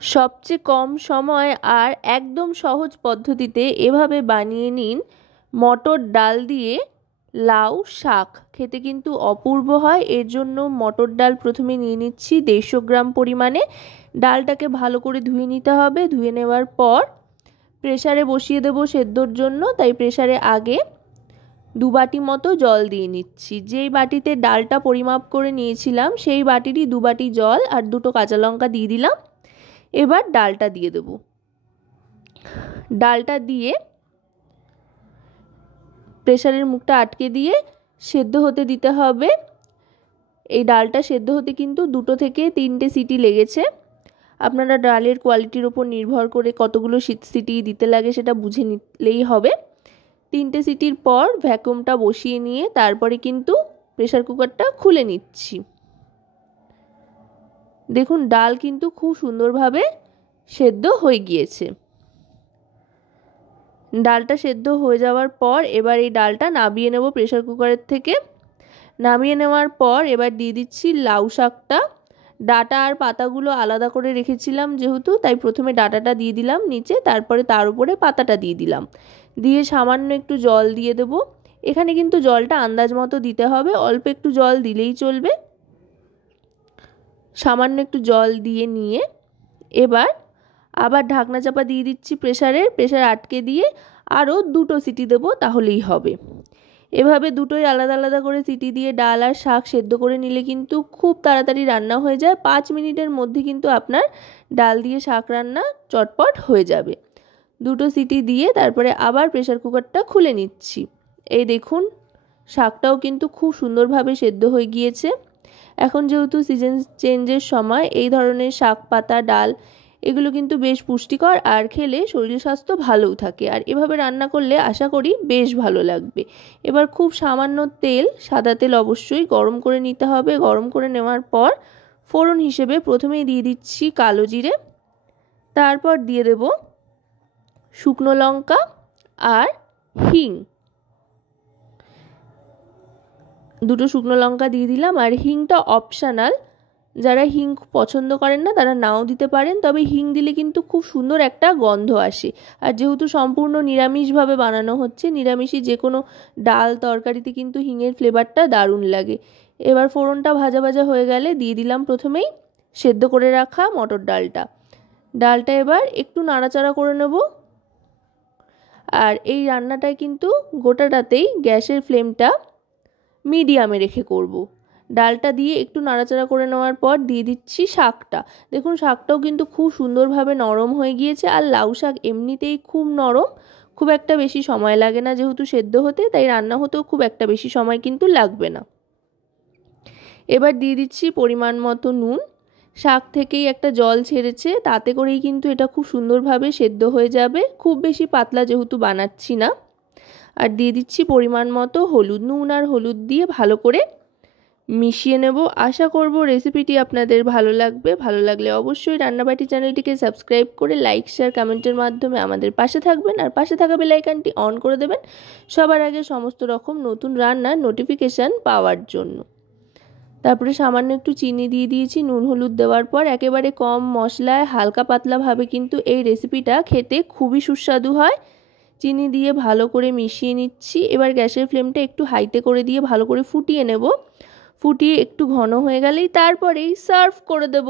সবচেয়ে কম সময় আর একদম সহজ পদ্ধতিতে এভাবে বানিয়ে নিন মটর ডাল দিয়ে লাউ শাক। খেতে কিন্তু অপূর্ব হয়। এর জন্য মটর ডাল প্রথমে নিয়ে নিচ্ছি 150 গ্রাম পরিমাণে। ডালটাকে ভালো করে ধুয়ে নিতে হবে। ধুয়ে নেওয়ার পর প্রেসারে বসিয়ে দেবো সেদ্ধর জন্য। তাই প্রেসারে আগে 2 বাটি মতো জল দিয়ে নিচ্ছি। যেই বাটিতে ডালটা পরিমাপ করে নিয়েছিলাম সেই বাটিরই 2 বাটি জল আর 2টো কাঁচা লঙ্কা দিয়ে দিলাম। এবার ডালটা দিয়ে দেব। ডালটা দিয়ে প্রেসারের মুখটা আটকে দিয়ে সেদ্ধ হতে দিতে হবে। এই ডালটা সেদ্ধ হতে কিন্তু 2 থেকে 3টে সিটি লেগেছে। আপনারা ডালের কোয়ালিটির ওপর নির্ভর করে কতগুলো সিটি দিতে লাগে সেটা বুঝে নিলেই হবে। 3টে সিটির পর ভ্যাকুয়ামটা বসিয়ে নিয়ে তারপরে কিন্তু প্রেসার কুকারটা খুলে নিচ্ছি। দেখুন ডাল কিন্তু খুব সুন্দরভাবে সেদ্ধ হয়ে গিয়েছে। ডালটা সেদ্ধ হয়ে যাওয়ার পর এবার এই ডালটা নামিয়ে নেব প্রেসার কুকারের থেকে। নামিয়ে নেওয়ার পর এবার দিয়ে দিচ্ছি লাউ শাকটা। ডাটা আর পাতাগুলো আলাদা করে রেখেছিলাম যেহেতু, তাই প্রথমে ডাটাটা দিয়ে দিলাম নিচে, তারপরে তার উপরে পাতাটা দিয়ে দিলাম। দিয়ে সামান্য একটু জল দিয়ে দেব। এখানে কিন্তু জলটা আন্দাজ মতো দিতে হবে, অল্প একটু জল দিলেই চলবে। সামান্য একটু জল দিয়ে নিয়ে এবার আবার ঢাকনা চাপা দিয়ে দিচ্ছি প্রেসার আটকে দিয়ে আরও 2টো সিটি দেবো, তাহলেই হবে। এভাবে দুটোই আলাদা আলাদা করে সিটি দিয়ে ডাল আর শাক সেদ্ধ করে নিলে কিন্তু খুব তাড়াতাড়ি রান্না হয়ে যায়। 5 মিনিটের মধ্যে কিন্তু আপনার ডাল দিয়ে শাক রান্না চটপট হয়ে যাবে। 2টো সিটি দিয়ে তারপরে আবার প্রেসার কুকারটা খুলে নিচ্ছি। এই দেখুন শাকটাও কিন্তু খুব সুন্দরভাবে সেদ্ধ হয়ে গিয়েছে। এখন যেহেতু সিজন চেঞ্জের সময় এই ধরনের শাক পাতা ডাল এগুলো কিন্তু বেশ পুষ্টিকর আর খেলে শরীর স্বাস্থ্য ভালোও থাকে। আর এভাবে রান্না করলে আশা করি বেশ ভালো লাগবে। এবার খুব সামান্য তেল, সাদা তেল অবশ্যই গরম করে নিতে হবে। গরম করে নেওয়ার পর ফোড়ন হিসেবে প্রথমেই দিয়ে দিচ্ছি কালো জিরে, তারপর দিয়ে দেব শুকনো লঙ্কা আর হিং। 2টো শুকনো লঙ্কা দিয়ে দিলাম। আর হিংটা অপশনাল, যারা হিং পছন্দ করেন না তারা নাও দিতে পারেন, তবে হিং দিলে কিন্তু খুব সুন্দর একটা গন্ধ আসে। আর যেহেতু সম্পূর্ণ নিরামিষভাবে বানানো হচ্ছে, নিরামিষই যে কোনো ডাল তরকারিতে কিন্তু হিঙের ফ্লেভারটা দারুণ লাগে। এবার ফোড়নটা ভাজা ভাজা হয়ে গেলে দিয়ে দিলাম প্রথমেই সেদ্ধ করে রাখা মটর ডালটা এবার একটু নাড়াচাড়া করে নেব। আর এই রান্নাটায় কিন্তু গোটাটাতেই গ্যাসের ফ্লেমটা মিডিয়ামে রেখে করব। ডালটা দিয়ে একটু নাড়াচাড়া করে নেওয়ার পর দিয়ে দিচ্ছি শাকটা। দেখুন শাকটাও কিন্তু খুব সুন্দরভাবে নরম হয়ে গিয়েছে। আর লাউ শাক এমনিতেই খুব নরম, খুব একটা বেশি সময় লাগে না যেহেতু সেদ্ধ হতে, তাই রান্না হতেও খুব একটা বেশি সময় কিন্তু লাগবে না। এবার দিয়ে দিচ্ছি পরিমাণ মতো নুন। শাক থেকেই একটা জল ছেড়েছে, তাতে করেই কিন্তু এটা খুব সুন্দরভাবে সেদ্ধ হয়ে যাবে। খুব বেশি পাতলা যেহেতু বানাচ্ছি না। আর দিয়ে দিচ্ছি পরিমাণ মতো হলুদ। নুন আর হলুদ দিয়ে ভালো করে মিশিয়ে নেব। আশা করব রেসিপিটি আপনাদের ভালো লাগবে। ভালো লাগলে অবশ্যই রান্নাবাটি চ্যানেলটিকে সাবস্ক্রাইব করে লাইক শেয়ার কমেন্টের মাধ্যমে আমাদের পাশে থাকবেন। আর পাশে থাকা বেল আইকনটি অন করে দেবেন সবার আগে সমস্ত রকম নতুন রান্নার নোটিফিকেশান পাওয়ার জন্য। তারপরে সামান্য একটু চিনি দিয়ে দিয়েছি নুন হলুদ দেওয়ার পর। একেবারে কম মশলায় হালকা পাতলাভাবে কিন্তু এই রেসিপিটা খেতে খুবই সুস্বাদু হয়। চিনি দিয়ে ভালো করে মিশিয়ে নিচ্ছি। এবার গ্যাসের ফ্লেমটা একটু হাইতে করে দিয়ে ভালো করে ফুটিয়ে নেব। ফুটিয়ে একটু ঘন হয়ে গেলেই তারপরেই সার্ভ করে দেব।